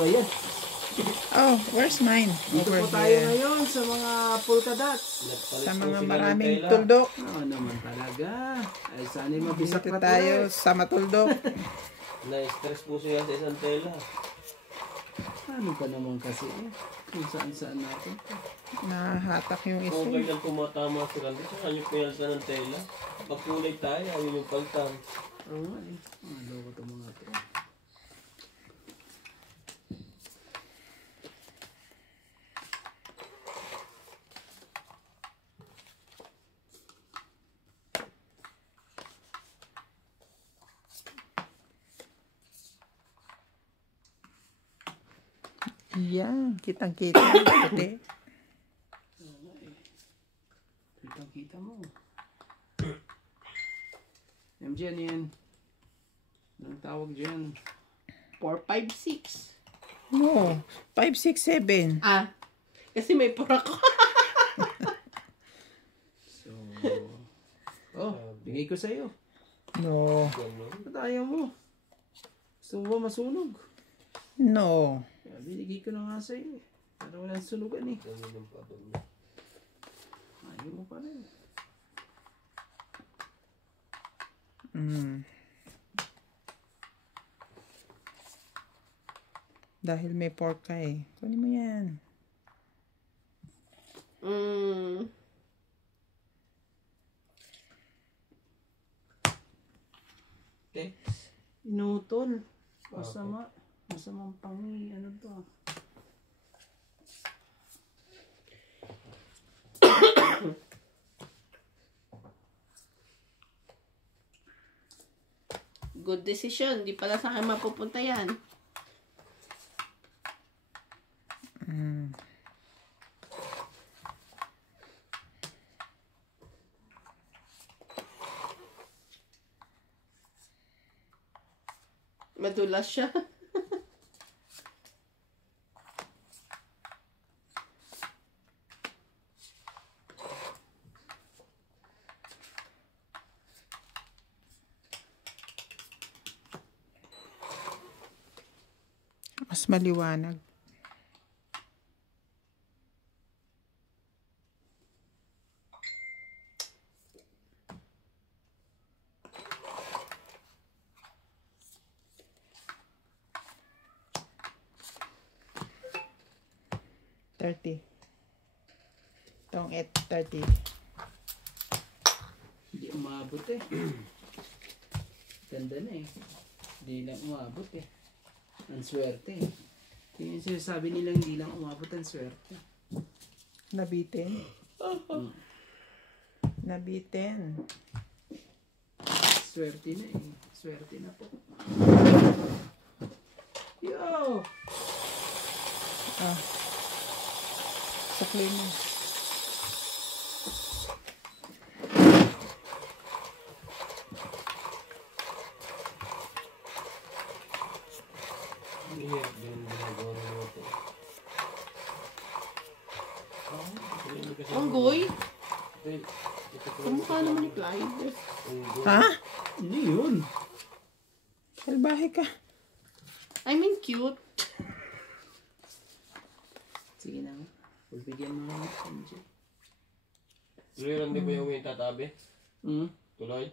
ba yan? Oh, where's mine? Dito Over po tayo here. ngayon sa mga polka dots. Sa mga maraming tuldok. Oo naman talaga. Ay, sana'y mabisak Dito na tayo tuloy. sa matuldok. Na-stress po siya sa isang tela. Ano ka naman kasi eh? Kung saan-saan natin. Nahahatak yung Kung isa. biglang tumatama si Randy, saan yung pinalta ng tela? Pagkulay tayo, ayun yung paltan. Oo nga eh. Ano ko ito mga ito. Yan, kitang-kita. Puti. Kitang-kita mo. MJ, ano yan? Anong tawag dyan? 4, 5, 6. No, 5, 6, 7. Ah, kasi may pura ko. So, oh, bigay ko sa'yo. No, Ba't ayaw mo? Gusto mo ba masunog? no. Kaya binigay ko na nga sa'yo eh. Para walang sunugan eh. Ayaw mo pa rin. Dahil may pork ka eh. Kunin mo yan. Okay. Inutol. Masama. Masamang pangi. Ano to? Good decision. Di pala sa akin mapupunta yan. Madulas siya. Mas maliwanag. $30. Itong 30. Hindi umabot eh. Ganda na eh. Hindi lang umabot eh. Ang swerte eh. Yung sinasabi nilang hindi lang umabot ang swerte. Nabitin. Nabitin. Swerte na eh. Swerte na po. Yo! Ah. Sakli mo. Unggoy? Kamukha naman ni Clyde. Ha? Ano yun? Salbahe ka. I mean, cute. Sige na. Pagbigyan mo ng MJ. Tuloy Randy ba yung tatabi? Tuloy?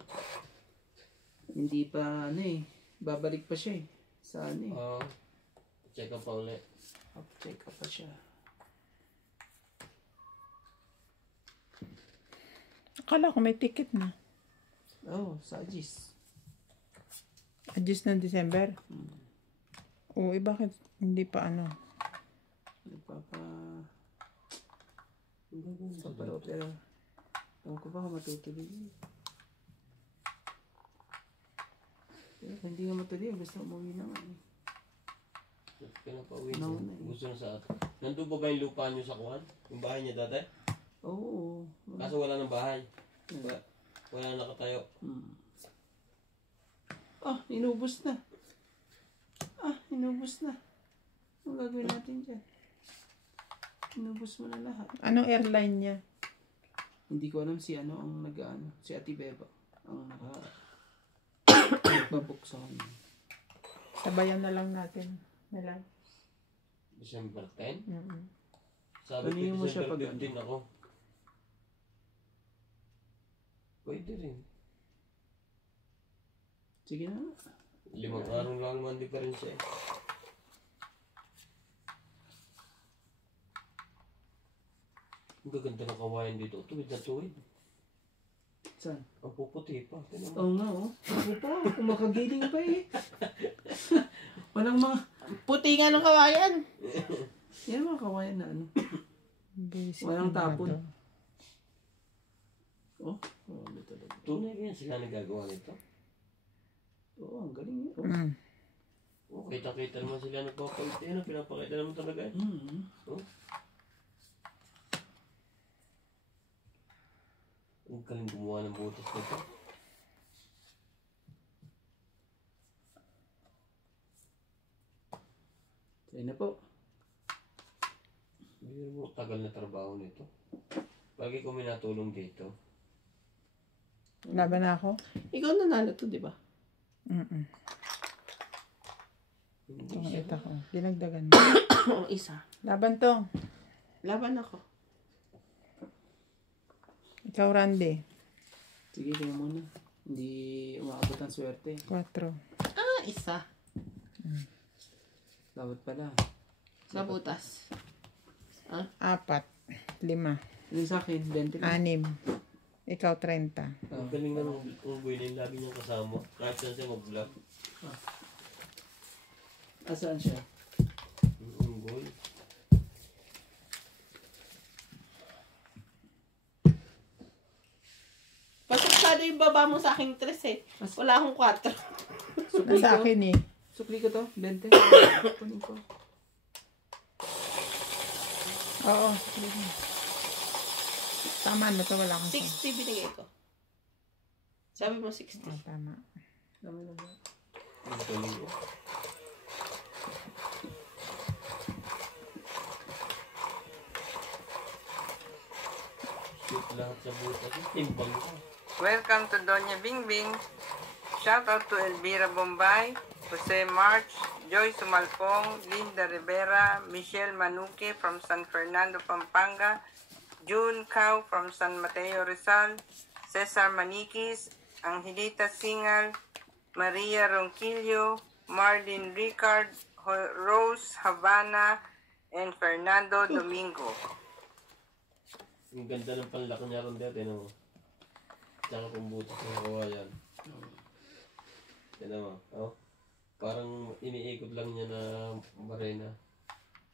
Hindi pa ano eh. Babalik pa siya eh. Sa ano eh. Oo. Check up pa ulit. Check up pa siya. Akala ko may ticket na. Oh, sa Agis. Adjust ng December. Oo, bakit hindi pa ano? Papalo, pero ewan ko ba kung matutuloy yun. Pero kung hindi nga matuloy, gusto umuwi naman eh. Pinapauwi No, siya. no. Gusto na sa atin. Nandun ba yung lupa niyo sa kuhan? Yung bahay niya dati? Oo. Kaso wala ng bahay. Wala nakatayo. Ah, inubos na. Inubos na. Ang gagawin natin dyan? Inubos mo na lahat. Anong airline niya? Hindi ko alam si ano ang nag-ano. Si Ate Beba. Ang nagpabook sa kanya. Sabayan na lang natin. Nila. December 10? Mm-mm. Sabi Ano ko mo siya December pag 15 ako. Pwede rin. Sige na. 5 araw lang naman diferensya eh. Ang gaganda ng kawayan dito. Tuwid na tuwid. Saan? Ang puputi pa. Tignan mo. Oo nga, oh. Ako pa, kumakagiling pa eh. Walang mga, Puti nga ng kawayan. yan mga kawayan na ano. Basic Walang na tapon. to. Oh, ano talaga. Tunay kaya sila nagagawa nito. Oo, ang galing eh. Oh. Mm. Oh, kita-kita naman sila nagpapaliti. Ano, pinapakita naman talaga eh. Mm. Oh. Ang galing gumawa ng butas nito. Sige na po. Hindi mo tagal na trabaho nito. Lagi ko minatulong dito. Laban na ako? Ikaw nanalo to, di ba? Mm-mm. Hindi Itong siya. ita ko. Dinagdagan mo. Ang isa. Laban to. Laban ako. Ikaw, Randy. Sige, kayo muna. Hindi umaabot ang swerte. 4. Ah, isa. Dapat pala. Sa butas. 4. 5. Yung sa akin, 20 lang. 6. Ikaw, 30. Ang galing na ng unggoy na yung lagi niyang kasama. Kahit saan siya mag-vlog. Asaan siya? Yung unggoy. Pasensado yung baba mo sa aking 3 eh. Wala akong 4. Sukli Nasa ko. akin eh. Sukli ko to, 20. Kunin ko. Oo. Tama na to. Wala akong 60 binigay ko. Sabi mo 60. Tama. Dami na ba? Ang galing oh. Shoot lahat sa butas. Timbang ko. Welcome to Doña Bingbing. Shout out to Elvira Bombay, Jose March, Joy Sumalpong, Linda Rivera, Michelle Manuque from San Fernando, Pampanga, June Cao from San Mateo, Rizal, Cesar Maniquis, Angelita Singal, Maria Ronquillo, Marlene Ricard, Rose Havana, and Fernando Domingo. Ang ganda ng panlaki niya ron dito. Tinan mo. Tsaka kung butas ng kawayan. Tinan mo. Oh. Parang iniikot lang niya na marena.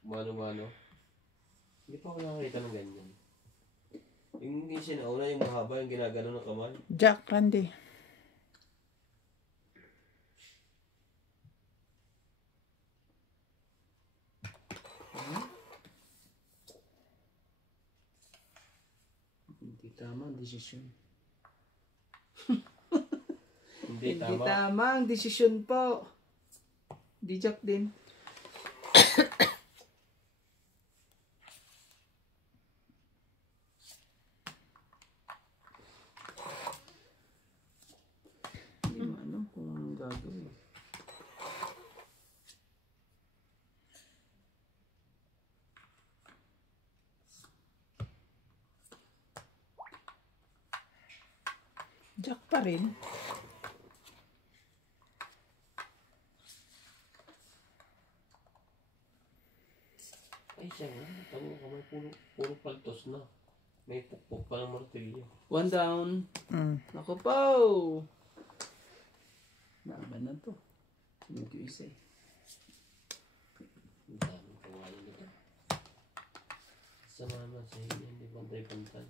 Mano-mano. Hindi pa ako nakakita ng ganyan. Yung sinauna, yung mahaba, yung ginagano ng kamay. Jack Randy. Hindi tama ang desisyon. Hindi Hindi tama. tama ang desisyon po. Di Jack din. Hindi mo alam kung anong gagawin. Jack pa rin. Ay, siya nga. Tango ka, may puro paltos na. May pukpok pa ng martilyo. 1 down. Mm. Naku po! Naaban na to. Sunod yung isa eh. Ang daming kawalan nito. Sama naman sa inyo, hindi pantay-pantay.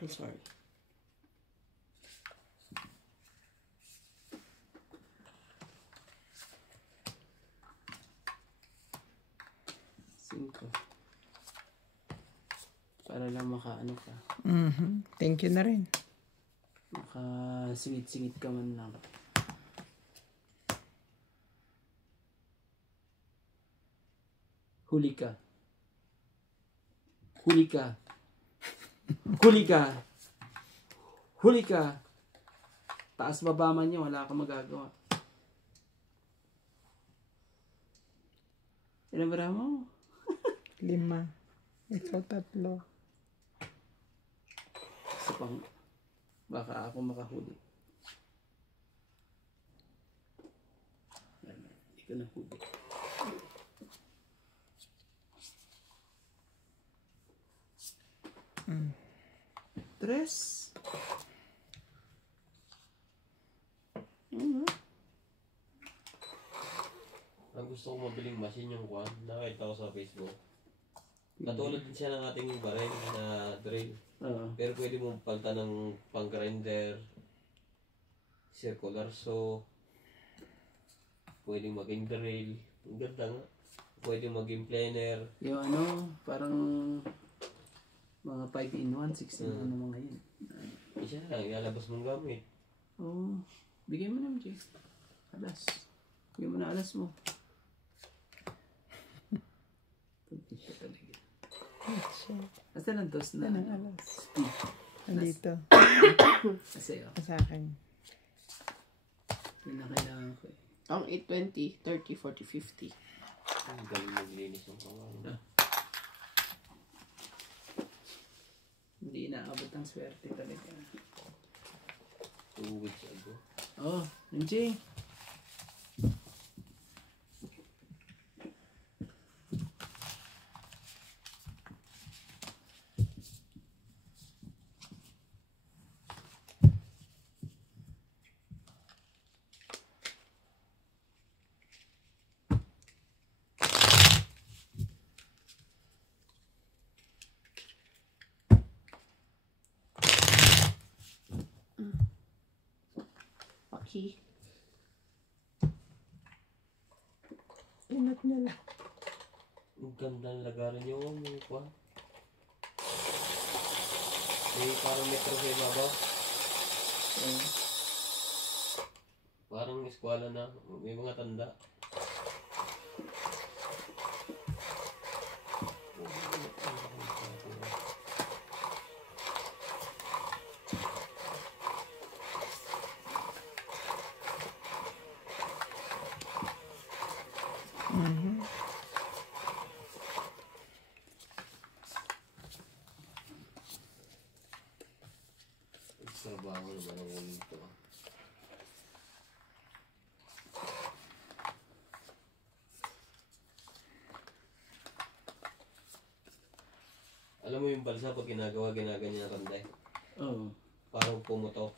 I'm sorry. Cinco. Para lang makaano ka. Mhm. Thank you na rin. Makasingit-singit ka man lang. Huli ka. Huli ka. Huli ka. Huli ka. Taas baba man niya, wala kang magagawa. Ilan ba mo? 5. Ikaw 3. Isa pang, baka ako makahuli. Hindi ko nahuli. Tres. Ang gusto ko mabiling machine yung kwan. Nakita ko sa Facebook. Katulad din siya ng ating baril na drill. Pero pwede mong palitan ng pang-grinder, circular saw, pwede maging drill. Ang ganda nga. Pwede maging planer. Yung ano, parang mga 5-in-1, 6-in-1 na mga yun. Isa lang, ilalabas mong gamit. Oo. Bigay mo naman, Jay. Alas. Bigay mo na alas mo. Tuntik ka talaga. Asa lang tos na? Anong alas? Speed. Nandito. Kasi Sa akin. yun na kailangan ko eh. Ang 820, 30, 40, 50. Ang galing maglinis ng kawan. Hindi inaabot ang swerte talaga. 2 weeks ago. Oh, MJ. Paki. Inat niya lang. Ang ganda ng lagaran yung kwan. Parang metro sa ibabaw. Parang eskwela na. May mga tanda. Trabaho naman ang ulit ito. Alam mo yung balsa pag ginaganyan ang randay? Oo. Parang pumutok.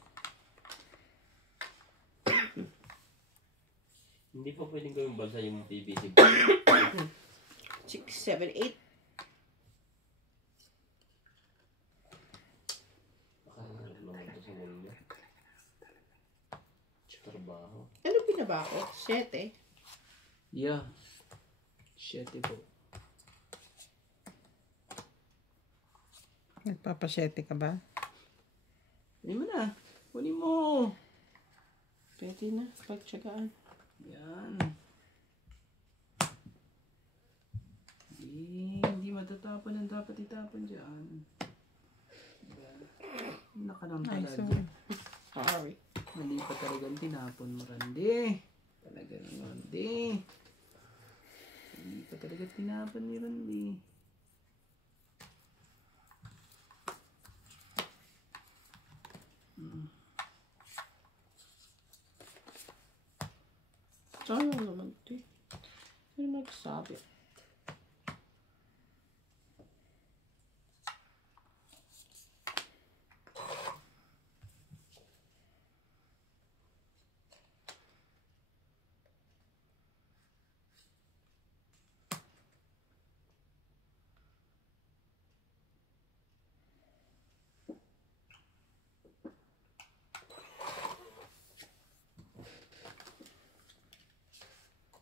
Hindi pa pwedeng gawing balsa yung PVC. 6, 7, 8. Nakaharap naman ito sa mundo. Trabaho. Ano binaba ko? 7. Yeah. Shit po. Nagpapasyete ka ba? Kunin mo na. Kunin mo. Pwede na. Pagtsagaan. Yan. Hindi matatapon ang dapat itapon dyan. Nakalang Ay, talaga. sorry. Sorry. Mali pa talagang tinapon mo, Randy. Talagang Randy. Mali pa talaga tinapon ni Randy. Sayang naman ito eh. Ano nagsabi?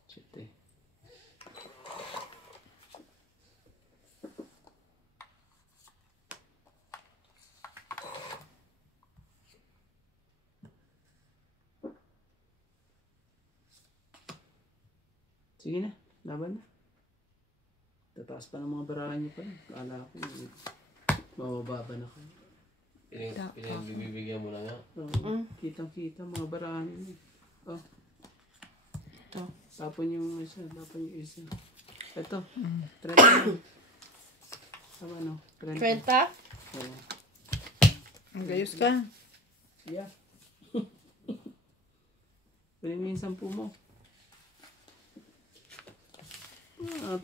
Shit eh. Sige na, laban na. Tataas pa ng mga barahan niyo pa. Kala ko, mabababa na kayo. Pinagbibigyan mo na nga. Kitang-kita mga barahan niyo. Oh. Ito, tapon yung isa, Ito, 30. Tama no? 30. 30? Oo. Ang gayos ka. Yeah. Kunin mo yung 10 mo.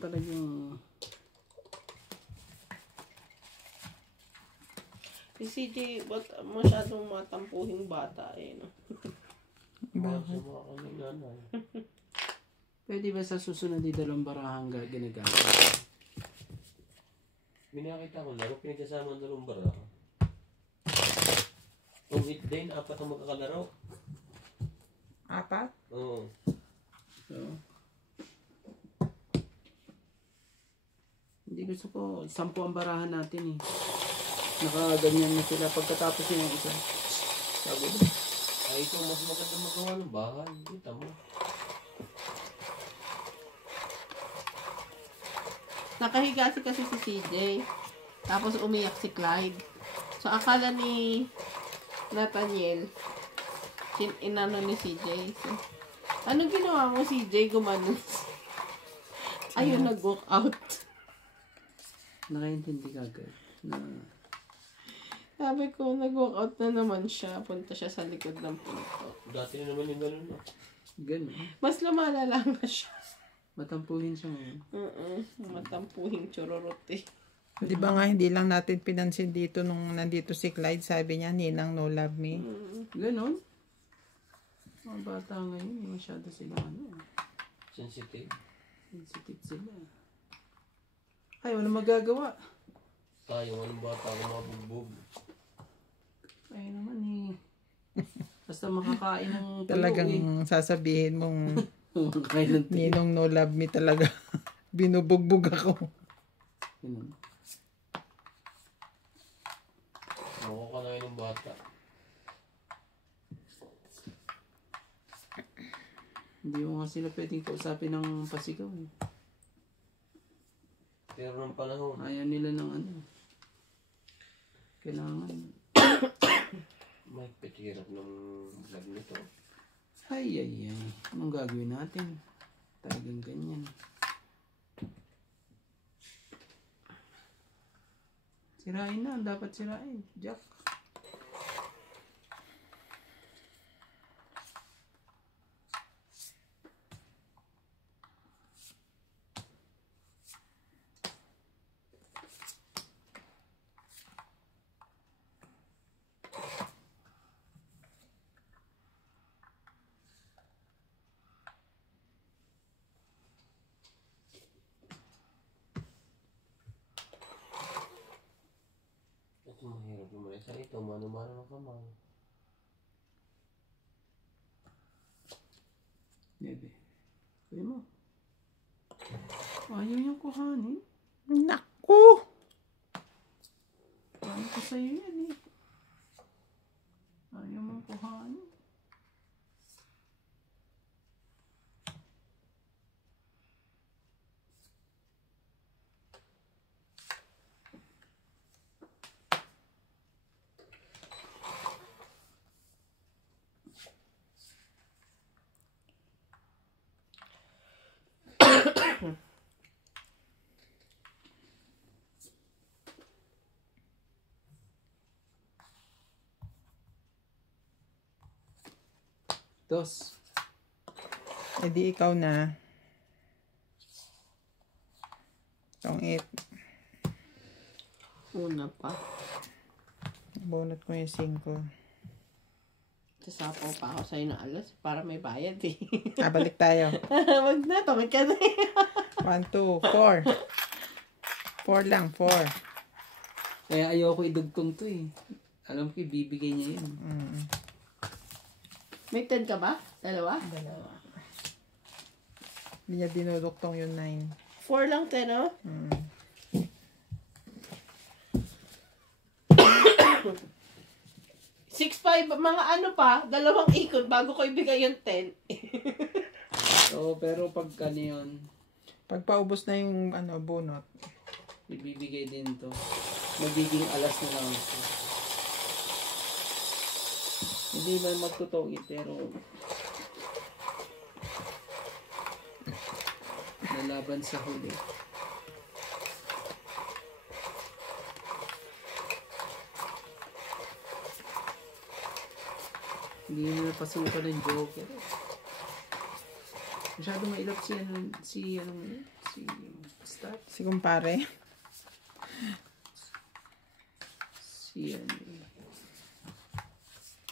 Talagang... Si CJ, ba't masyadong matampuhing bata eh, no? Bakit? Mga kaming nanay. Pwede ba sa susunod di dalawang barahang ginagamit? Minakita ko laro, pinagsasama ng dalawang bara. Kung hit din, 4 ang magkakalaro. 4? Oo. So, hindi gusto ko, 10 ang barahan natin eh. Nakaganyan na sila pagkatapos yung isa. Sabi ko. Ay, ito, mas maganda magawa ng bahay. Kita mo. Nakahiga kasi si CJ. Tapos umiyak si Clyde. So, akala ni Nathaniel, inano ni CJ. So, anong ginawa mo, CJ? Gumanos. Ayun, nag-walk out. Nakaintindi ka agad. Na, Sabi ko, nag-walk out na naman siya. Punta siya sa likod ng pinto. Dati na naman yung ganun. No? ganun. Mas lumala lang na siya. Matampuhin siya ngayon. Matampuhing chururot eh. Di ba nga hindi lang natin pinansin dito nung nandito si Clyde, sabi niya, Ninang no love me. Ganon. Mga bata ngayon, masyado sila Sensitive. sensitive sila. Ay, wala magagawa. Tayo, anong bata ako mga bugbog. Ay naman eh. Basta makakain ng tuyo Talagang eh. sasabihin mong Makakain ng tuyo. Ninong no love me talaga. Binubugbog ako. Ganun. Mukha ka na ng bata. Hindi mo nga sila pwedeng kausapin ng pasigaw eh. Pero ng panahon. Ayaw nila ng ano. Kailangan. May hirap ng vlog nito. Ay. Anong gagawin natin? Talagang ganyan. Sirain na. Dapat sirain. Jack. Ito mahirap naman. Sa ito, mano-mano ng kamay. Bebe. Kuya mo. Ayaw niyang kuhanin. Naku! Paano ko sa'yo yan eh? Ayaw mong kuhanin. Dos. E di ikaw na. Itong 8. Una pa. Bunot ko yung 5. Sasapaw pa ako sa'yo ng alas para may bayad eh. Balik tayo. Wag na, tumig ka na 1, 2, 4. 4 lang, 4. Kaya ayaw ko idugtong to eh. Alam ko ibibigay niya yun. May 10 ka ba? Dalawa? Hindi niya dinuduktong yung 9. 4 lang 10, no? 6-5, mga ano pa, dalawang ikot bago ko ibigay yung 10. So, pero pag ano yun, Pag paubos na yung bunot. ibibigay din to. Magiging alas na lang ito. Hindi man magtutogi, pero nalaban sa huli. Hindi na napasukan ng Joker. Masyado mailap si Star. Si kumpare. Si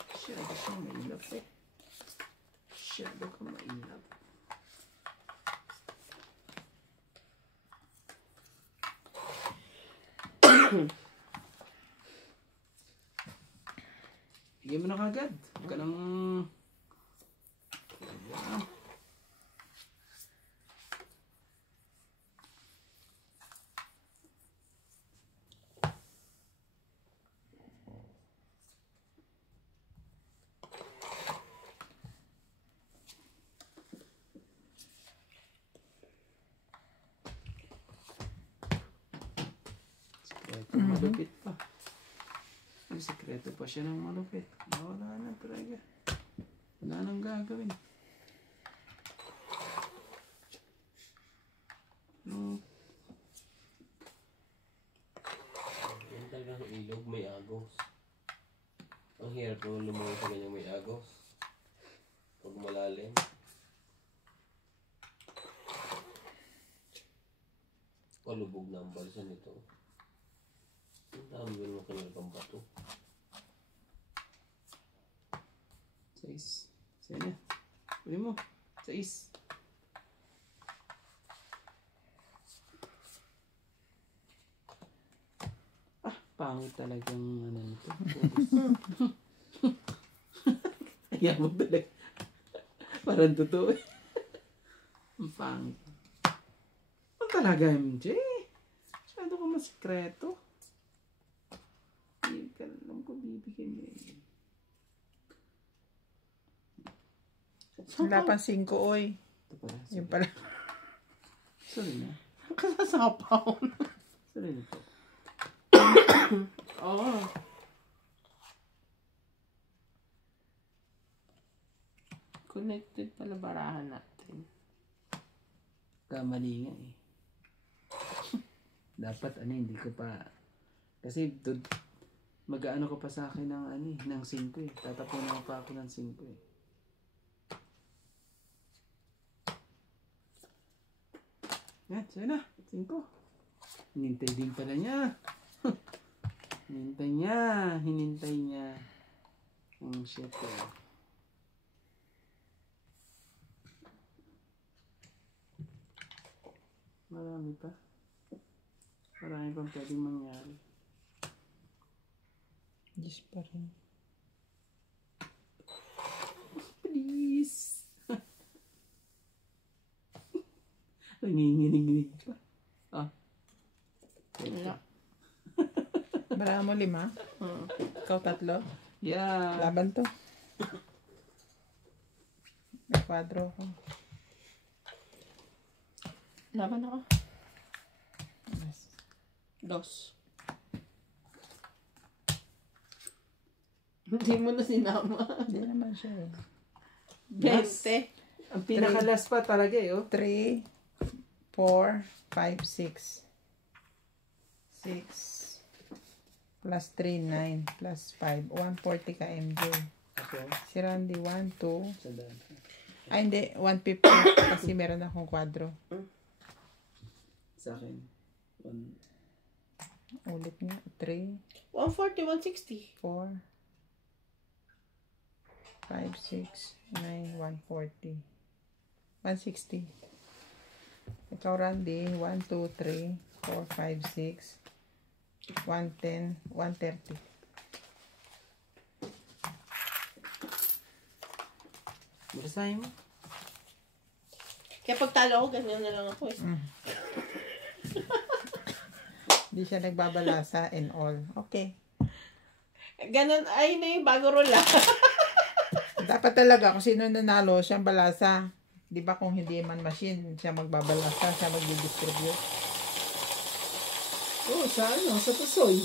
Masyado siyang mailap eh. Masyado ka mailap. Bigyan mo na kagad. Huwag ka nang... Ayan. Sekreto, malupit pa. May sekreto pa siya ng malupit. Wala na talaga. Wala nang gagawin. Yan talagang ilog, may agos. Ang hirap naman lumangoy sa ganyang may agos. Pag malalim. Palubog na ang balsa nito. Ang dami ba naman kanilang bato? Sais. Sa'yo na. Puli mo. Sais. Pangit talagang nito. Kaya mo talaga. Parang totoo eh. Ang pangit. Ang talaga MJ. Masyado ka masikreto. Hindi ka alam ko bibigyan niya yun. Wala pang 5 oy. Ito pala. Yung pala. Sorry na. Kasasapaw. Sorry na po. Oo. Connected pala barahan natin. Kamali nga eh. Dapat hindi ko pa kasi mag-aano ko pa sa akin ng ng 5 eh. Tatapunan ko pa ako ng 5 eh. Yan, sa'yo na. 5. Hinintay din pala niya. Hinintay niya. Ang shit eh. Marami pa. Marami pang pwedeng mangyari. Yes pa rin. Please. Nanginginig pa. Ah. Wala. Bala mo 5? Ikaw 3? Yeah. Laban to. May kwadro ko. Laban ako. Yes. 2. Hindi mo na sinama. Hindi naman siya eh. 20. Ang pinakalas pa talaga eh. Oh. 3, 4, 5, 6. 6 plus 3, 9 plus 5. 140 ka MJ. Okay. Si Randy 1, 2. Sa daan. Ay hindi, 150 kasi meron akong kwadro. Sa akin. Ulit nga. 3, 140, 160. 4, 5, 6, 9, 140. 160. Ikaw Randy, 1, 2, 3, 4, 5, 6, 110, 130. Basahin mo. Kaya pag talo ako, ganyan na lang ako eh. Hindi siya nagbabalasa and all. Okay. Ganun, ay na yung bago roll ah. Dapat talaga kung sino nanalo, siyang balasa. Di ba kung hindi man machine, siya magbabalasa, siya magdidistribute. Oh, sa ano? Sa Pusoy.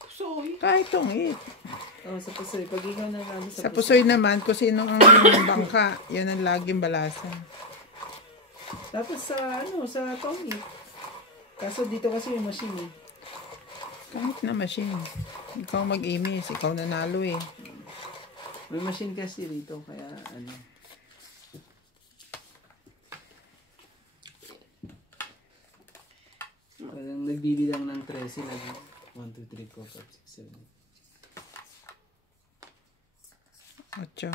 Pusoy. Kahit tungit. Oh, sa Pusoy. Pag ikaw na ano Sa Pusoy naman, kung sino ang bangka, yun ang laging balasan. Tapos sa ano, sa Tommy. Kaso dito kasi yung machine eh. Kahit na machine. Ikaw mag-imis, ikaw nanalo eh. May machine kasi dito, kaya ano. Parang nagbibilang ng 13 lagi. 1, 2, 3, 4, 5, 6, 7. 8.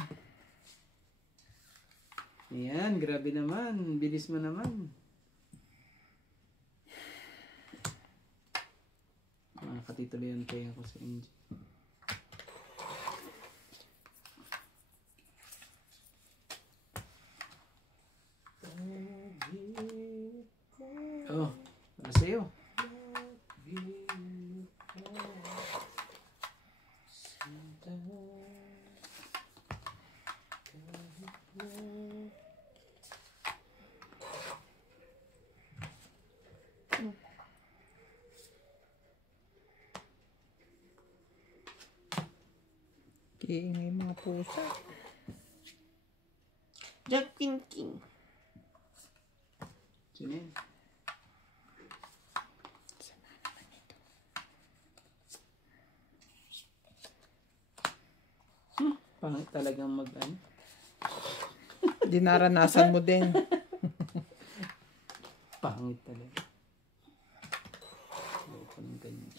Ayan, grabe naman. Bilis mo naman. Makakatituloy ang kaya ko sa NG. Oh, para sa'yo. Iingay mga pusa. Jack King King. Sino yun? Pangit talagang mag-ano. Dinaranasan mo din. Pangit talaga. Ayoko ng ganyan.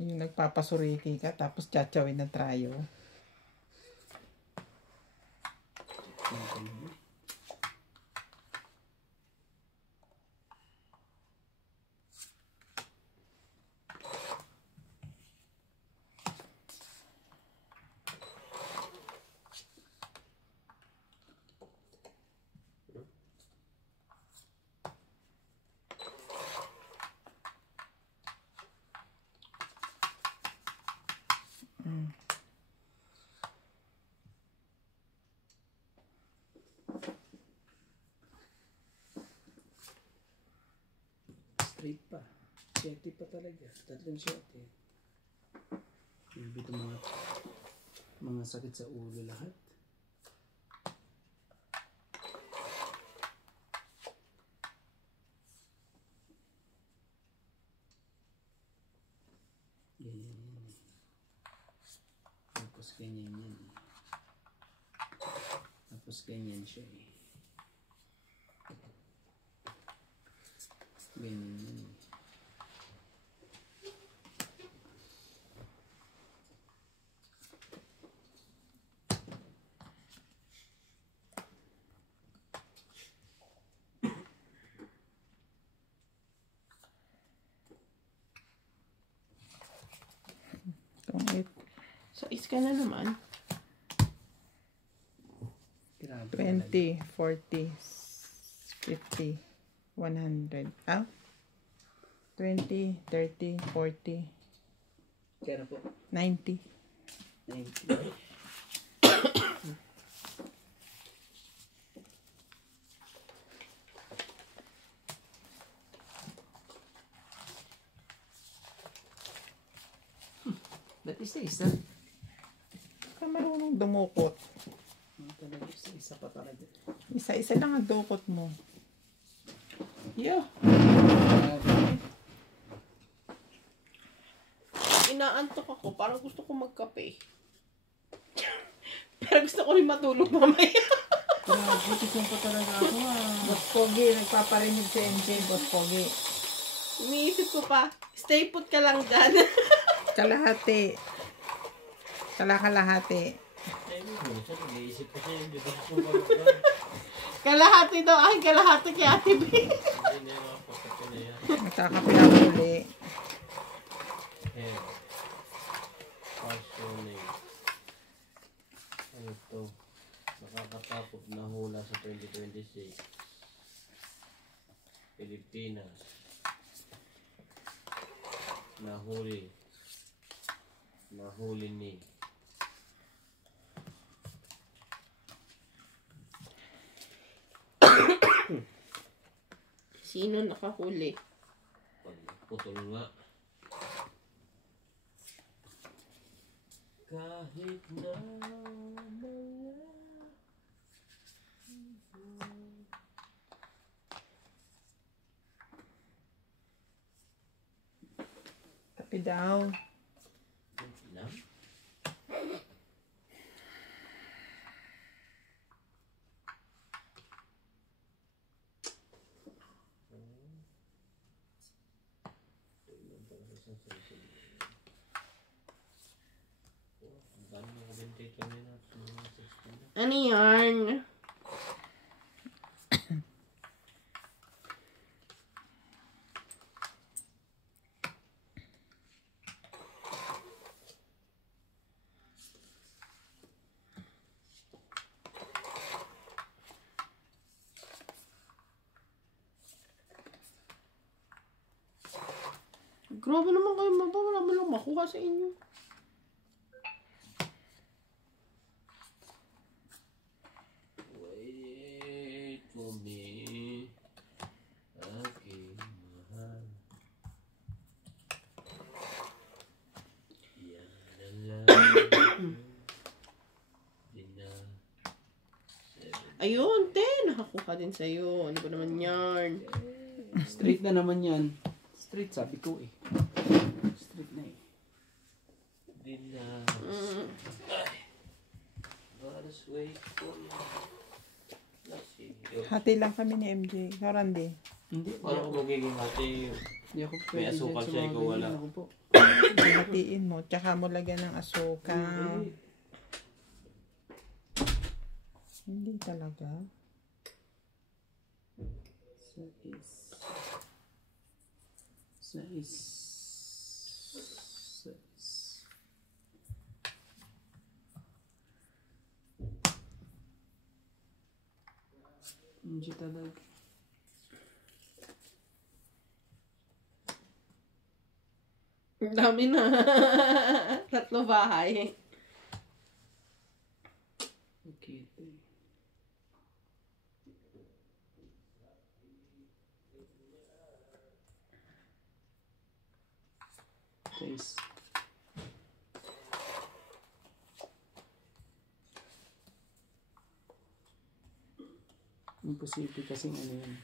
Yung nagpapasuriki ka, tapos tsatsyawin ng trayo. Straight pa. Shorty pa talaga. Tatlong shorty. Ibig ito mga sakit sa ulo lahat. Ganyan yan. Tapos ganyan yan. Tapos ganyan siya eh. Ganyan yan. Tungit. So, is ka na naman. Grabe. 20, 40, 50, 100. Ah? 20, 30, 40, Kaya po. 90. 90. Ba't isa-isa? Ka marunong dumukot. Talaga isa-isa pa talaga. Isa-isa lang ang dukot mo. Yeah. Inaantok ako. Parang gusto ko magkape. Pero gusto ko rin matulog mamaya. Grabe, kisang pa talaga ako ah. Boss Pogi, nagpaparinig sa NJ, Boss Pogi. Iniisip ko pa, stay put ka lang dyan. Kalahati. Kalahati. Naisip ko siya yung dito sa Kalahati daw. Ay, kalahati kay Ate B. Hindi na yung mga pagkakas na yan. Nagkakape ako uli. Hair. Passioning. Ano to? Nakakatapos na hula sa 2026. Pilipinas. Nahuli. Nahuli ni. Sino nakahuli? Putol nga. Kahit na Kape daw. lang. Ano yarn? Grabe naman kayo, wala mo lang makuha sa inyo. Wait for me, aking mahal. Yan na lang. Ayun, te, nakakuha din sa'yo. Ano ba naman yarn? Straight na naman yan. Straight sabi ko eh. Straight na eh. Dinas. Let's wait for me. Hati lang kami ni MJ. Ikaw, Randy. Hindi. Paano ko magiging hati? Hindi ako May pwede asukal dyan sa siya, mga ikaw wala. ganyan. Ako po. Hatiin mo. Tsaka mo lagyan ng asukal. Hindi talaga. Sais. Hindi talaga. Ang dami na. 3 bahay. Okay. Sais. Imposible kasing ano yun.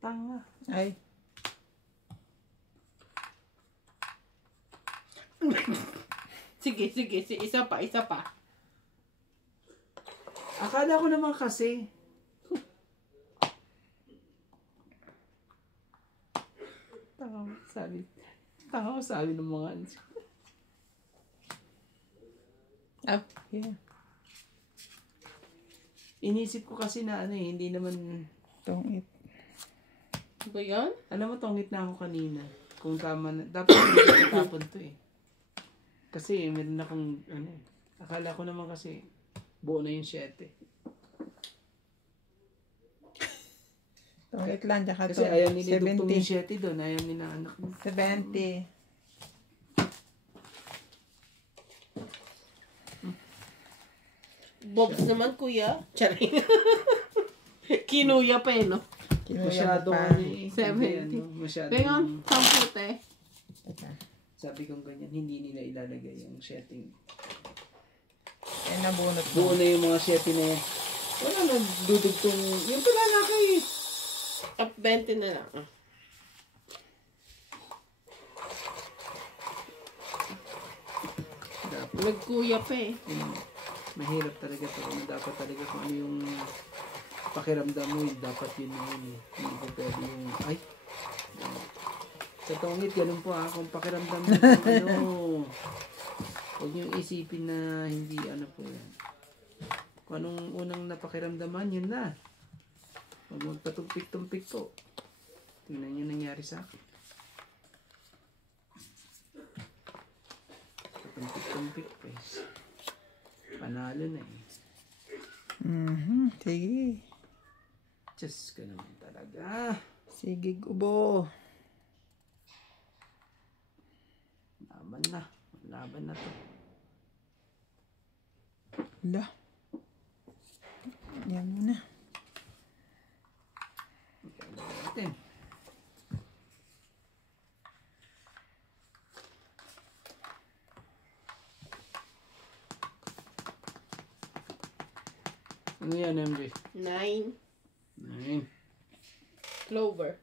Tanga. Ay. Sige. Isa pa. Akala ko naman kasi. Tanga ko sabi ng mga Ah, yeah. inisip ko kasi na ano eh, hindi naman, Tongit. Ano ba yan? alam mo tongit na ako kanina. Kung tama na, dapat hindi ko tapon to eh. Kasi meron akong, ano eh, akala ko naman kasi buo na yung 7. Tongit lang. Tsaka Kasi ayaw nila 70. dugtong yung 7 doon, ayaw nila anak mo. 70. Bobs naman, kuya. Charing. Kinuya pa eh, no? Masyado pa. ano eh. 70. Hindi, ano, masyado. Bengon, 10 te. Teka. Sabi kong ganyan, hindi nila ilalagay yung setting. Ay, nabunot mo. Buo na yung mga 7 na yan. Wala na dudugtong, yung pala na kayo. Up 20 na lang. Nagkuya pa eh. Mahirap talaga to. Dapat talaga kung ano yung pakiramdam mo, dapat yun na yun eh. Hindi ko pwede yung, ay. Sa tongit, ganun po kung pakiramdam mo, ano, Huwag niyong isipin na hindi ano po yan. Kung anong unang napakiramdaman, yun na. Huwag magpatumpik-tumpik po. Tingnan niyo nangyari sa akin. Patumpik-tumpik po eh. Panalo na eh. Sige. Diyos ka naman talaga. Sige, gubo. Laban na. Laban na to. Wala. Yan muna. Natin. Ano yan, MJ? 9. 9. Clover.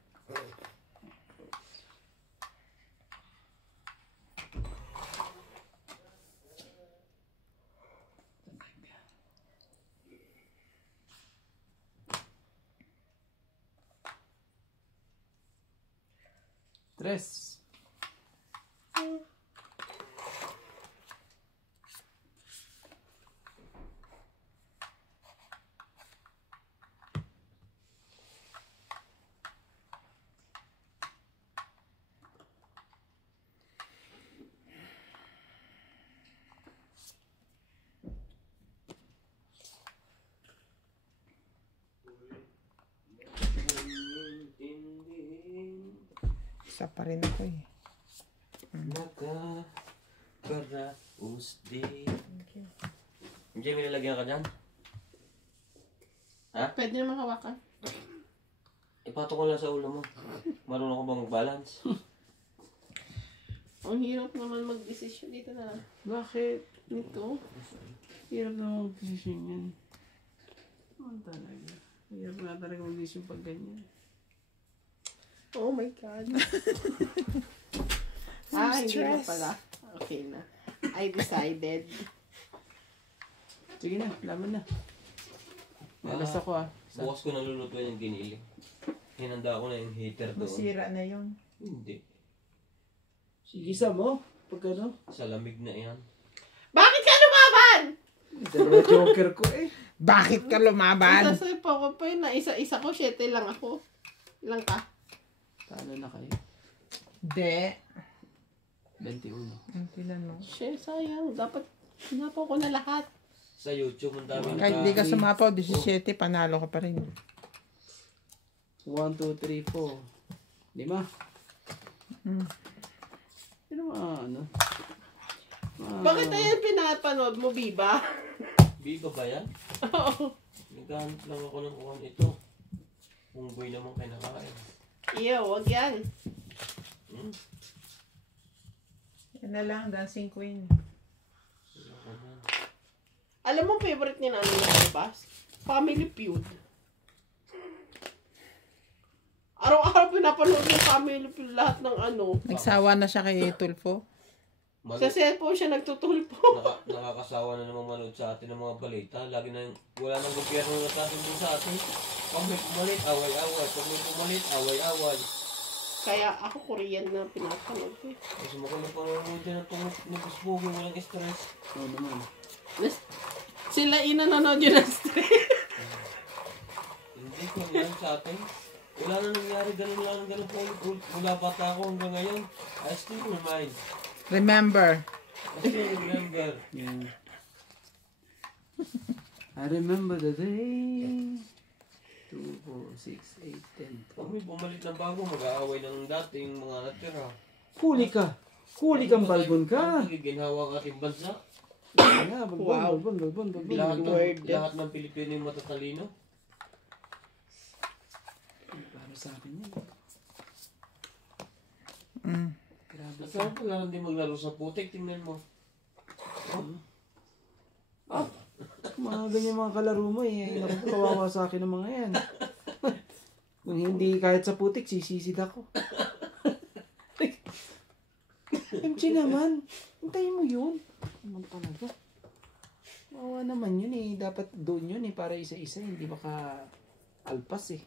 Tres. Isa pa rin ako eh. Nakakaraos din. Hindi, may nalagyan ka dyan? Ha? Pwede naman hawakan. Ipato ko lang sa ulo mo. Marunong ko ba mag-balance? Ang hirap naman mag-desisyon dito na lang. Bakit? Nito. Hirap na mag-decision yan. Ano talaga? Hirap na talaga mag-decision pag ganyan. Oh my God. Hindi na pala. Okay na. I decided. Sige na, laban na. Nalas ako ah. Bukas ko nalulutuin yung ginili. Hinanda ko na yung heater doon. Masira na yun. Hindi. Sigisa mo? Pag ano? Sa lamig na yan. Bakit ka lumaban? Dalawa joker ko eh. Bakit ka lumaban? Isa pa ko pa yun na isa ko, 7 lang ako. Ilang ka? Talo na kayo. Hindi. 21. Ang tinan mo. Shit, sayang. Dapat sinapaw ko na lahat. Sa YouTube, ang dami Kahit di ka sumapaw, 17, panalo ka pa rin. 1, 2, 3, 4. 5. Pero ano? Bakit ayan pinapanood mo, Biba? Biba ba yan? Oo. Naghanap lang ako ng kuhan ito. Unggoy naman kinakain. Iyo, wag yan. Yan na lang, Dancing Queen. Alam mo, favorite ni Nanay na labas? Family Feud. Araw-araw pinapanood ng Family Feud lahat ng ano. Nagsawa na siya kay Tulfo. Sa cellphone siya nagtutulpo. Nakakasawa na naman manood sa atin ng mga balita. Lagi na wala nang gobyerno na din sa atin. Pag may pumalit, away-away. Pag may pumalit, away-away. Kaya ako Korean na pinapanood ko eh. Kasi mo kung napanood din ang tungkol ng Facebook, walang stress. Oo naman. Sila inanonood yun ng stress. Hindi ko yan sa atin. Wala na nangyari, ganun po. Wala bata ako hanggang ngayon. I still remind. Remember. I still remember. Yeah. I remember the day. 2, 4, 6, 8, 10. Pag may bumalik ng bago, mag-aaway ng dati yung mga natira. Huli ka! Huli kang balbon ka! Ginhawa ang ating bansa. Yeah, balbon, Wow. balbon. Lahat ng Pilipino yung matatalino. Para sa akin yan. Grabe. At saan pala hindi maglaro sa putik, tingnan mo. Mga ganyan mga kalaro mo eh. Naku, kawawa sa akin ng mga yan. Kung hindi kahit sa putik, sisisid ako. MJ naman, hintayin mo yun. Naman talaga. Kawawa naman yun eh. Dapat doon yun eh, para isa-isa. Hindi baka alpas eh.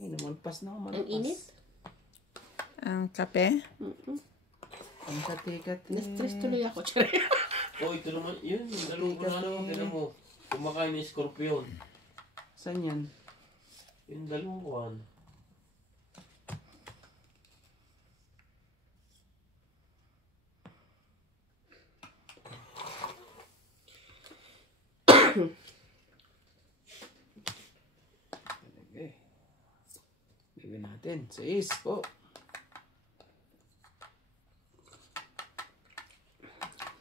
Malpas na ako, malpas. Ang init? Ang kape. Ang kate-kate. Na-stress tuloy ako. Tsari. Oh, ito naman, yun, yung dalawang ano, tinan mo. Kumakain ng scorpion. Saan yan? Yung dalawang kuhan. Okay. Bigyan natin. 6 po.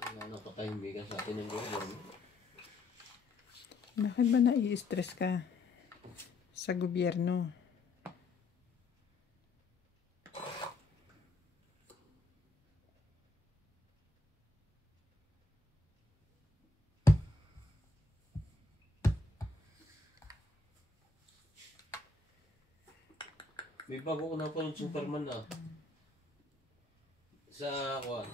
Wala na katahimikan sa atin ng gobyerno. Bakit ba nai-stress ka sa gobyerno? May bago ko na po yung Superman na. Sa kuhan.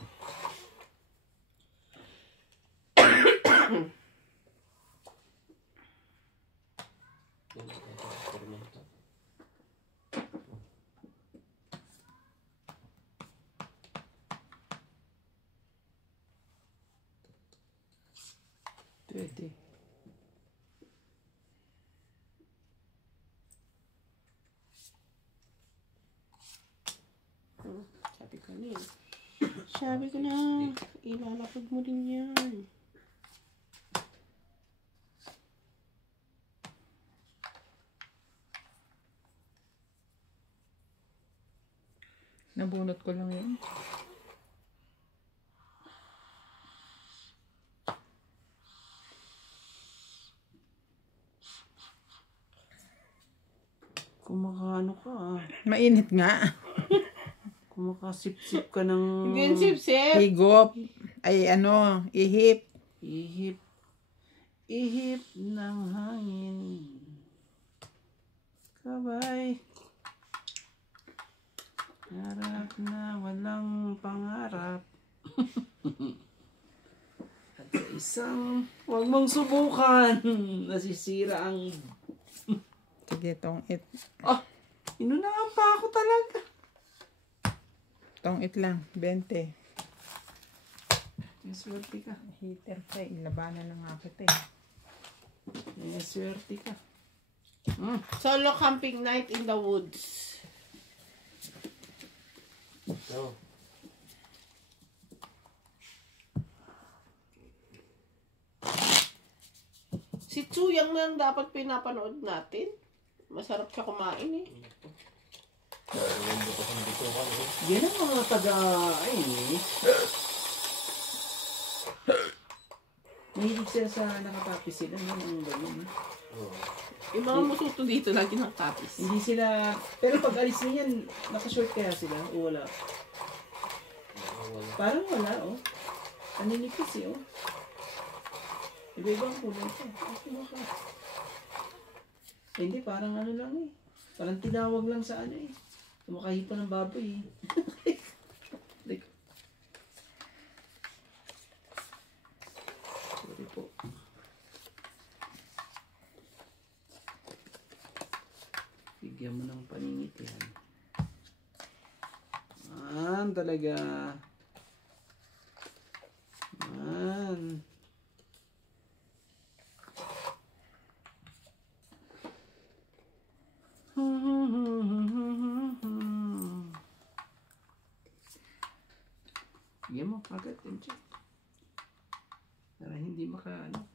Superman to. Pwede. Sabi ko na eh. Sabi ko na, ilalapag mo din yan. Nabunot ko lang yun. Kumakaano ka ah. Mainit nga. Kumakasip-sip ka ng Hindi yung sip-sip. Higop. Ay ano, ihip. ihip. Ihip ng hangin. Kabay. Harap na walang pangarap. At sa isang huwag mong subukan. Nasisira ang... Sige, tong-it. Ah! Inunahan pa ako talaga. Tong-it lang, 20. May swerte ka. Heater pa eh. Labanan na nga kita eh. May swerte ka. Solo camping night in the woods. No. Si Chuyang na ang dapat pinapanood natin. Masarap siya kumain eh. Ang buto kang dito ka. Yan ang mga taga... Ay, mahilig sila sa nakatapis sila. Yan ang ganun. Oo. Yung mga musuto dito lagi nakatapis. Hindi sila... Pero pag alis na yan, nakashort kaya sila o wala? Wala. Parang wala, oh. Naninipis eh, oh. Iba-ibang kulay siya. Okay, baka. Eh, hindi, parang ano lang eh. Parang tinawag lang sa ano eh. Kumakahipo ng baboy eh. Like, sorry po. Bigyan mo ng paningit yan. Talaga. Man. Bigyan mo agad yung check. Para hindi ano.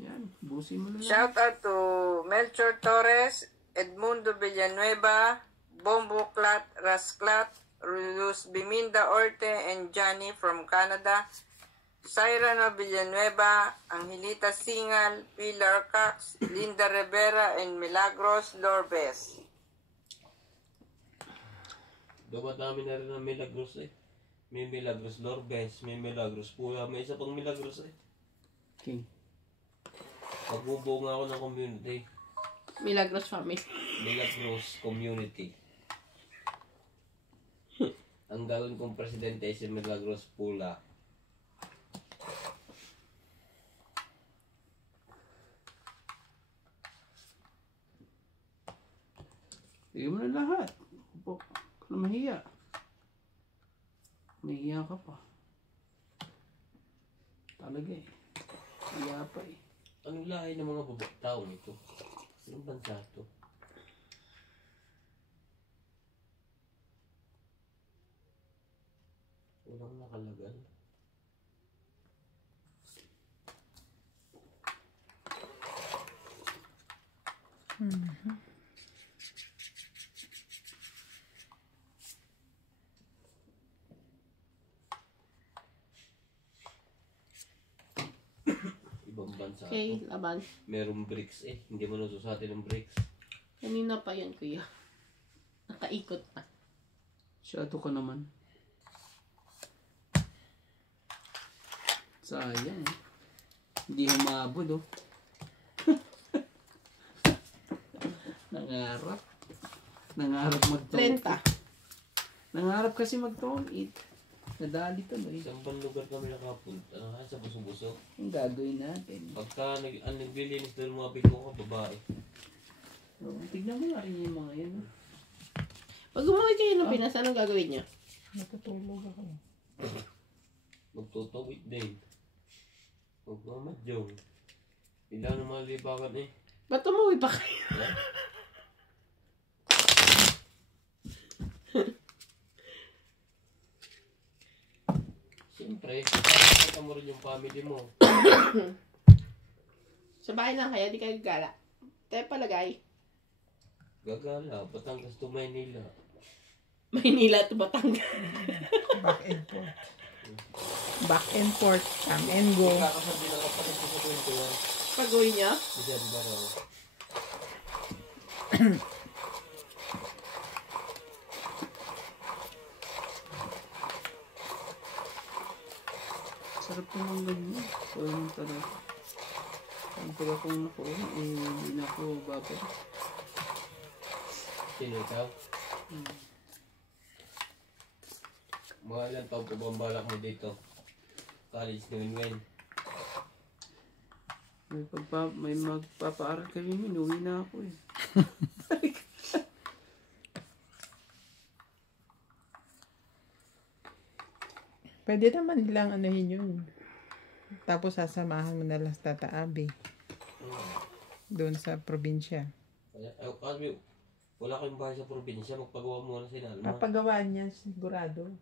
Yan, busin mo na lang. Shout out to Melchor Torres, Edmundo Villanueva, Bombo Clat, Rasclat, Luz Biminda Orte, and Johnny from Canada, Cyrano Villanueva, Angelita Singal, Pilar Cox, Linda Rivera, and Milagros Lorbes. Dumadami na rin ang Milagros eh. May Milagros Lorbes, may Milagros Pula, may isa pang Milagros eh. King. Pagbubuo nga ako ng community. Milagros family. Milagros Community. Ang gawin kong presidente ay si Milagros Pula. Bigyan mo na lahat. Huwag ka na mahiya. May hiya ka pa. Talaga eh. Hiya pa eh. Anong lahi ng mga taong ito? Anong bansa ito? Walang nakalagay. Ibang bansa Okay, ito. laban. Merong bricks eh. Hindi mo nasusuhatin ng bricks. Kanina pa yan, kuya. Nakaikot pa. Shadow ka naman. Sayang eh. Hindi humabod oh. Nangarap. Nangarap mag-tone. 30. Nangarap kasi mag-tone it. Nadali to no eh. Isang bang lugar kami nakapunta. Sa buso-buso. Ang gagawin natin. Pagka naglilinis doon mga bigong ko, babae. So, tignan mo nga rin yung mga yan. oh. Pag umuwi kayo ng Pinas, anong gagawin niya? Natutulog ako. Magtutuwid din. Magmamadyong. Ilan ang mga libakan eh. Ba't umuwi pa kayo? Siyempre, nakakita mo rin yung family mo. Sa bahay lang kaya, di kayo gala. Tayo palagay. Gagala, Batangas to Maynila. Maynila to Batangas. Back and forth. Back and forth. Come and go. Kakasabi na kapatid ko sa 21. Pag-uwi niya, December raw. Sarap naman ganyan. So, yun talaga. Ang pag akong nakuha, eh, hindi na ako babalik. Sino ikaw? Mga ilang taon po ba ang balak mo dito? College na win-win. May magpapaaral kami, minuwi na ako eh. Pwede naman nilang anuhin yun. Tapos sasamahan mo na lang sa Tata Abi. Doon sa probinsya. Kasi wala kayong bahay sa probinsya, magpagawa muna sa Inalma. Papagawaan niya sigurado.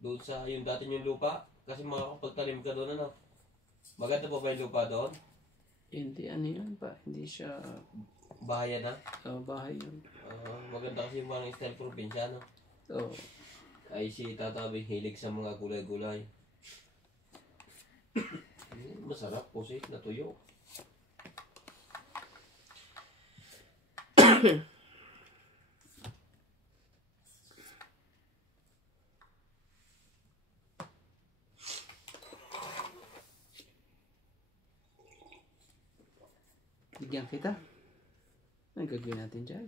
Doon sa yung dati yung lupa, kasi makakapagtalim ka doon ano. Maganda pa ba yung lupa doon? Hindi, ano yun pa? Hindi siya Bahayan na? bahay yun. Maganda kasi yung mga style probinsya no? So, Ay si Tatabi hilig sa mga gulay-gulay. Masarap po na tuyo. bigyan kita. Ang gagawin natin dyan?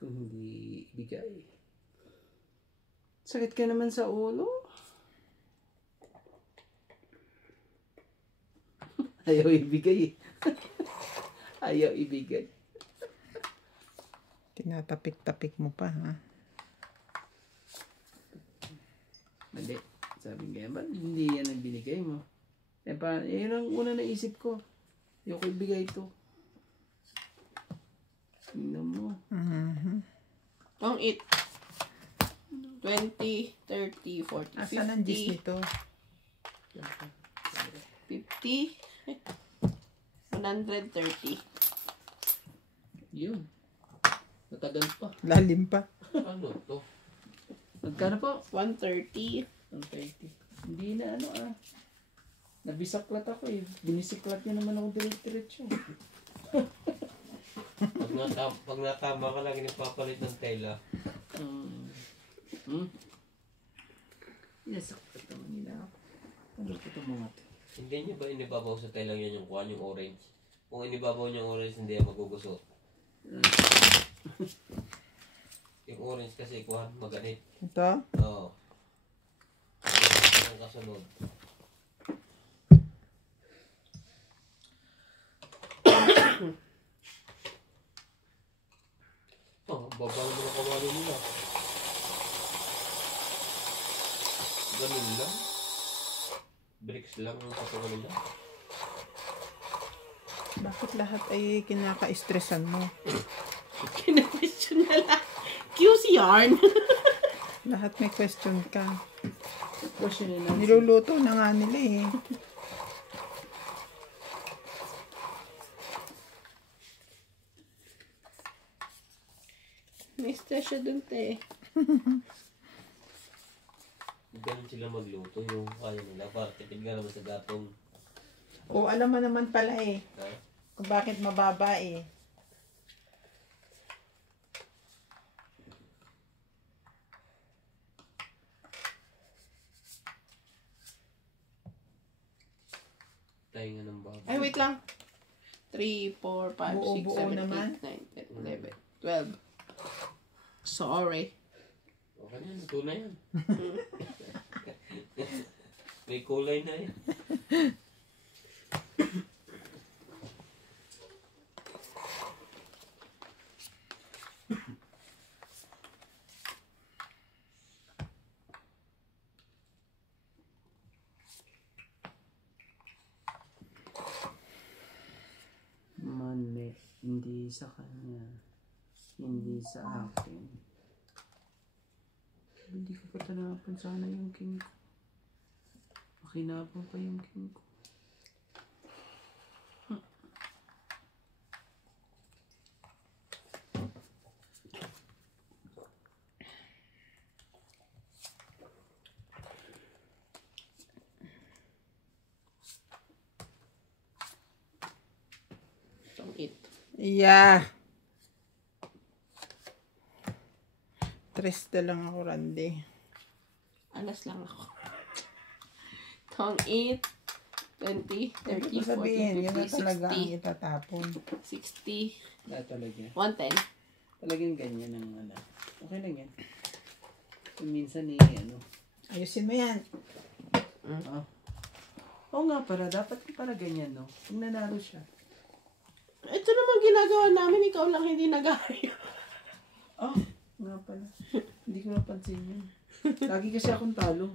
Kung hindi bigay. Sakit ka naman sa ulo. Ayaw ibigay. Ayaw ibigay. Tinatapik-tapik mo pa, ha? Mali. Sabi nga, ba't hindi yan ang binigay mo? Yun ang una naisip ko. Ayoko ibigay ito. Tingnan mo. Pang 8. 20, 30, 40, 50. Asan ang Diyos nito? 50. 130. Yun. Matagal pa. Lalim pa. Ano to? Magkano po? 130. Ang 30. Hindi na ano Nabisaklat ako eh. Binisiklat niya naman ako diretso. Pag natama ka lang, inipapalit ng tela. Nasaklat naman nila ako. Ano ko ito mga ito? Hindi nyo ba inibabaw sa tela yan yung kuhan, yung orange? Kung inibabaw nyo yung orange, hindi yan magugusot. Yung orange kasi kuhan, maganit. Ito? Oo. Ang kasunod. Babang mo na kawalo nila. Ganun lang. Bricks lang ang patukan nila. Bakit lahat ay kinaka-stressan mo? Kina-question na lang. QC yarn. Lahat may question ka. Question nila. Niluluto na nga nila eh. May stress siya dun, te. Ganun sila magluto yung kaya nila. Para tipid nga naman sa gatong. O alam mo naman pala eh. Ha? Kung bakit mababa eh. Tayo nga ng baboy. Ay, wait lang. 3, 4, 5, 6, Buo-buo 7, naman. 8, 9, 10, 11, 12. Sorry. Okay na yan. Ito na yan. May kulay na yan. Mali. Hindi sa kanya. Hindi sa akin. Hindi ko pa tinapon sana yung king ko. Makinapon pa yung king ko. Itong 8. Yeah. Tres na lang ako, Randy. Alas lang ako. Itong 8, 20, 30, 40, Sabihin, yun na 50, talaga ang 60, itatapon. 60, Na talaga. 110. Talagang ganyan ang ano. Okay lang yan. Kung minsan eh, ano. Ayusin mo yan. Ah. Oo nga para, dapat para ganyan, no? Kung nanalo siya. Ito naman ginagawa namin, ikaw lang hindi nag-aayo. Oh, nga pala. Hindi ko napansin yun. Lagi kasi akong talo.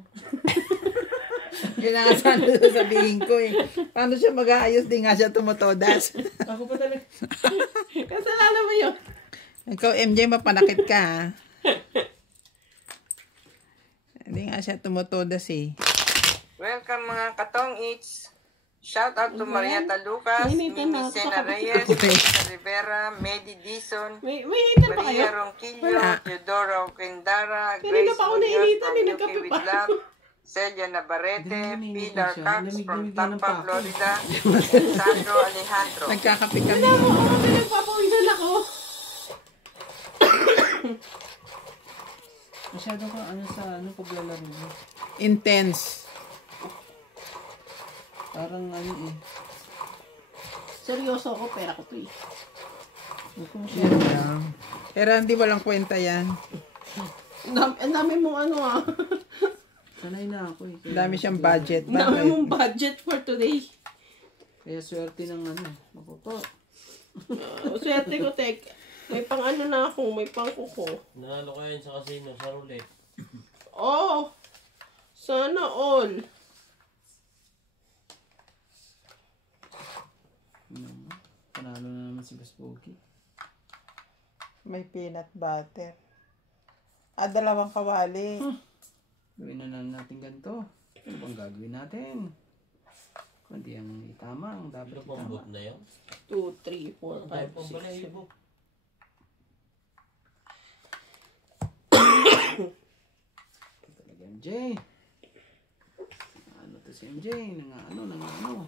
Yun na nga sana sasabihin ko eh. Paano siya mag-aayos? Di nga siya tumutodas. Ako pa talaga. Kasalanan mo yun. Ikaw, MJ, mapanakit ka ha. Hindi nga siya tumutodas eh. Welcome mga katong eats. Shout out to Marieta Lucas, Nainitan Mimi na ako. Sena Reyes, Lisa Rivera, Medi Dizon, May hitan pa kayo? Maria Ronquillo, Wala. Teodoro Quindara, Kanina Grace pa ako Munoz nainitan, from eh, UK nagkape with pa. Love, Celia Navarrete, Hindi, Pilar siya. Cax Lamig-lamig from na ng Tampa, pako. Florida, and Sandro Alejandro. Nagkakape kami. Ako, pinagpapawisan ako. Masyado ka ano sa ano paglalaro mo. Intense. Parang ano eh. Seryoso ako, pera ko to eh. Huwag ko masyado. Yan lang. Pero hindi walang kwenta yan. Ang dami mong ano ah. Sanay na ako eh. Ang dami siyang budget. Ang dami Bakit? mong budget for today. Kaya swerte ng ano. Ako po. Swerte ko, Tek. May pang ano na ako, may pang kuko. Nanalo kayo sa casino, sa roulette. Oh! Sana all. Panalo na naman si Baspogi. May peanut butter. Dalawang kawali. Gawin na lang natin ganito. Ano bang gagawin natin? Kundi ang itama, ang dapat Pero itama. pambot na yun. 2, 3, 4, Tayo 5, 6, pambalahibo. Talaga MJ. Ano to si MJ? Nang ano.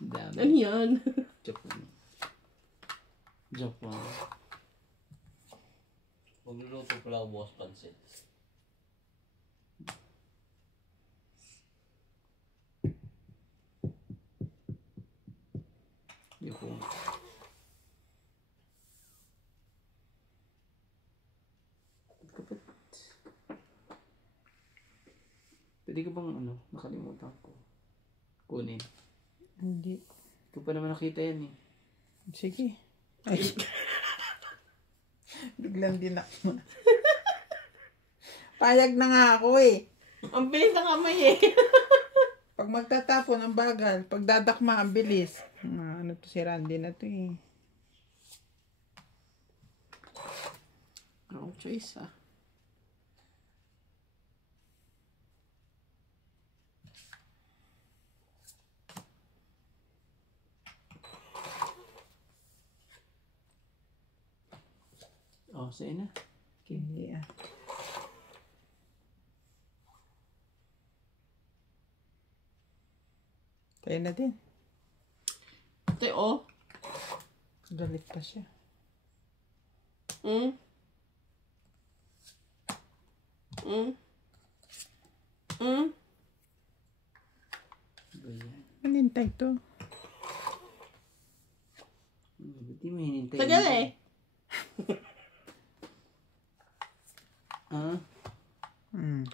Dami. Ano yan? Japan. Japan. Magluluto pala ako bukas pansit. Japan. Kapit. Pwede ko bang ano, nakalimutan ko. Kunin. Hindi. Ko pa naman nakita yan eh. Sige. Ay. Biglang dinak. Payag na nga ako eh. Ang bilis ng kamay eh. Pag magtatapon, ang bagal. Pag dadakma, ang bilis. Ano to si Randy na to eh. Wrong choice ah. Oh, sa'yo na. Hindi ah. Kaya na din. Ate oh. Galit pa siya. Mm. Mm. Mm. Ba yan? Manintay to. Hindi mo hinintay. Tagal eh. Ah?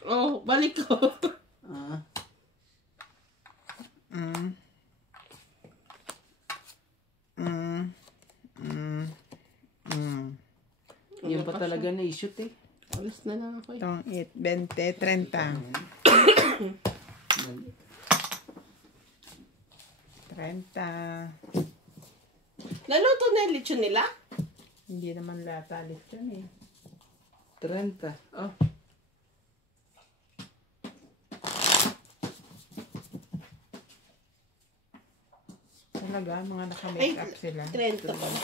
Oh, balik ko. Ah? Yan pa talaga na i-shoot eh. Alis na lang ako eh. Itong 8, 20, 30. Mali. 30. Naluto na yung lechon nila? Hindi naman latalit yun eh. 30. Oh. Talaga, mga Ay, naka-make up sila. 30 pala.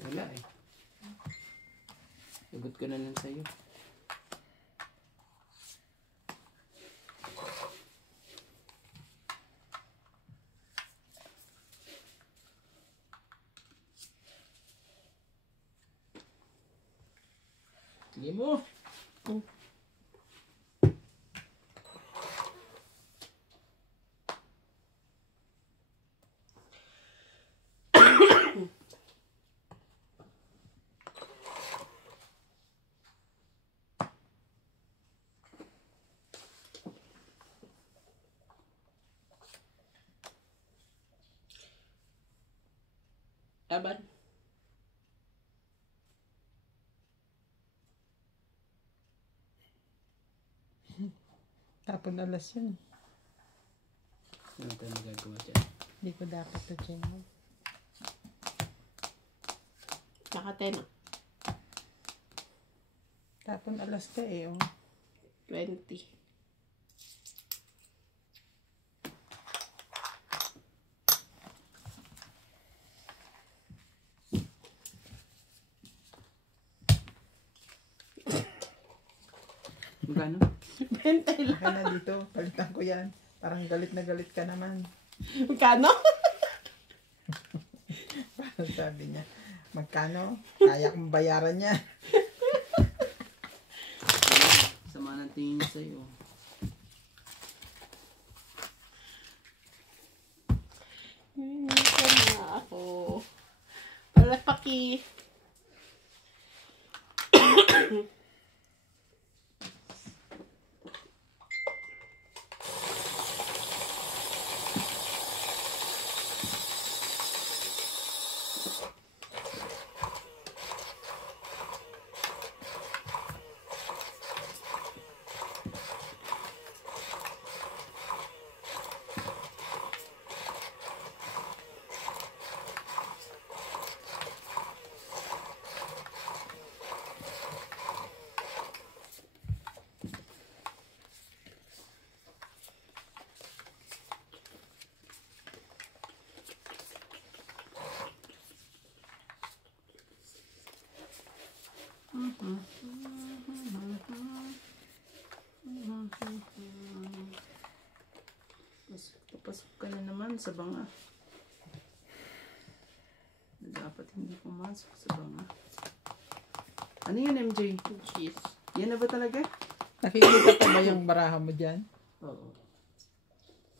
Wala eh. Sagot ko na lang sa'yo. Sige mo. Laban. Tapon alas yun. Ano tayo magagawa dyan? Hindi ko dapat to check. Nakateno. Tapon alas ka eh. Oh. 20. Magkano? 20 lang. Kaya na dito, palitan ko yan. Parang galit na galit ka naman. Magkano? Sabi niya, magkano? Kaya kong bayaran niya. Sama ng tingin niya sa'yo. Sama ako. Palapaki. Papasok ka na naman sa banga. Dapat hindi pumasok sa banga. Ano yan, MJ? Cheese. Yan na ba talaga? Nakikita pa ba yung baraha mo dyan? Oo.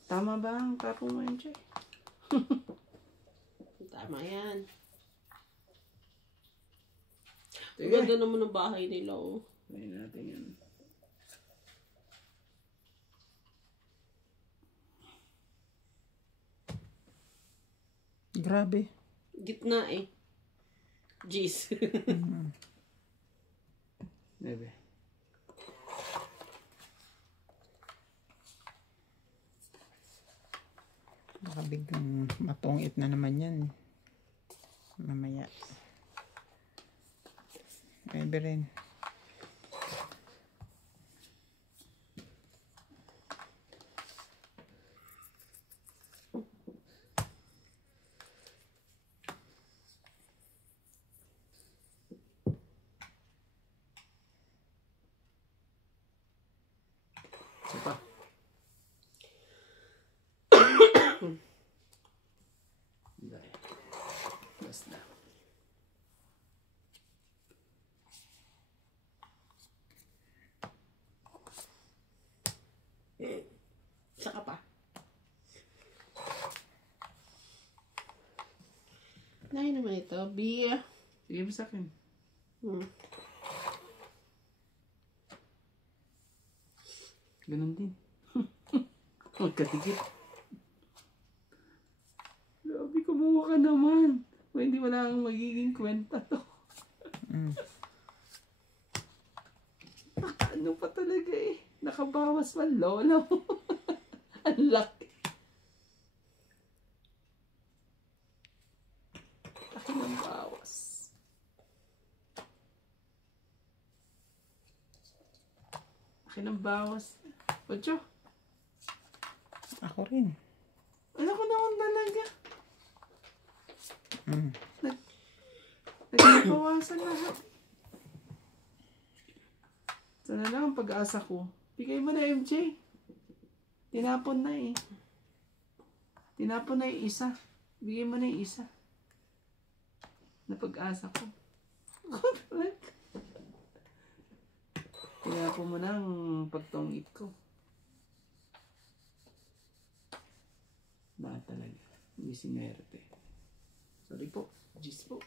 Tama ba ang kapo mo, MJ? Tama yan. Ang Sige. ganda naman ng bahay nila, oh. Try natin yan. Grabe. Gitna eh. Jeez. Nebe. Baka biglang matungit na naman yan. Mamaya. Maybe rin. Isa pa. Dahil. Last na. Saka pa. Nahin naman ito. Beer. Sige mo sa akin. Ganun din. Magkatikit. Grabe, kumuha ka naman. O hindi wala kang magiging kwenta to. Ano pa talaga eh. Nakabawas pa lolo. Ang laki. Laki ng bawas. Laki ng bawas. Ocho. Ako rin. Ano ko naman talaga. Mm. Nagbawasan lahat. Sana lang ang pag-asa ko. Bigay mo na, MJ. Tinapon na eh. Tinapon na yung isa. Bigay mo na yung isa. Na pag-asa ko. Tinapon mo na ang pagtungit ko. Ba talaga. Hindi sinerte. Sorry po. Jeez po.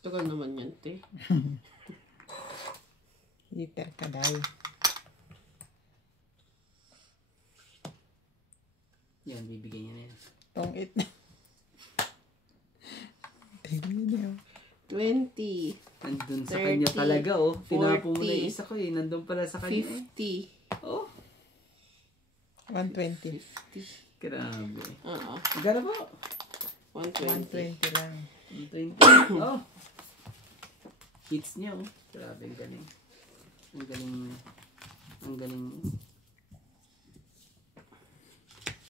Tagal naman yan, te. Liter ka daw. Yan, bibigyan niya na yan. Tungit na. Tingnan niyo. 20. Nandun sa 30, kanya talaga, oh. Tinapon mo na 40, yung isa ko, eh. Nandun pala sa kanya, eh. 50. Oh, 120. 50. grabe. Oo. Magkano po? 120. 120 lang. 120. Oh. Hits niya, oh. Grabe, ang galing. Ang galing. Ang galing.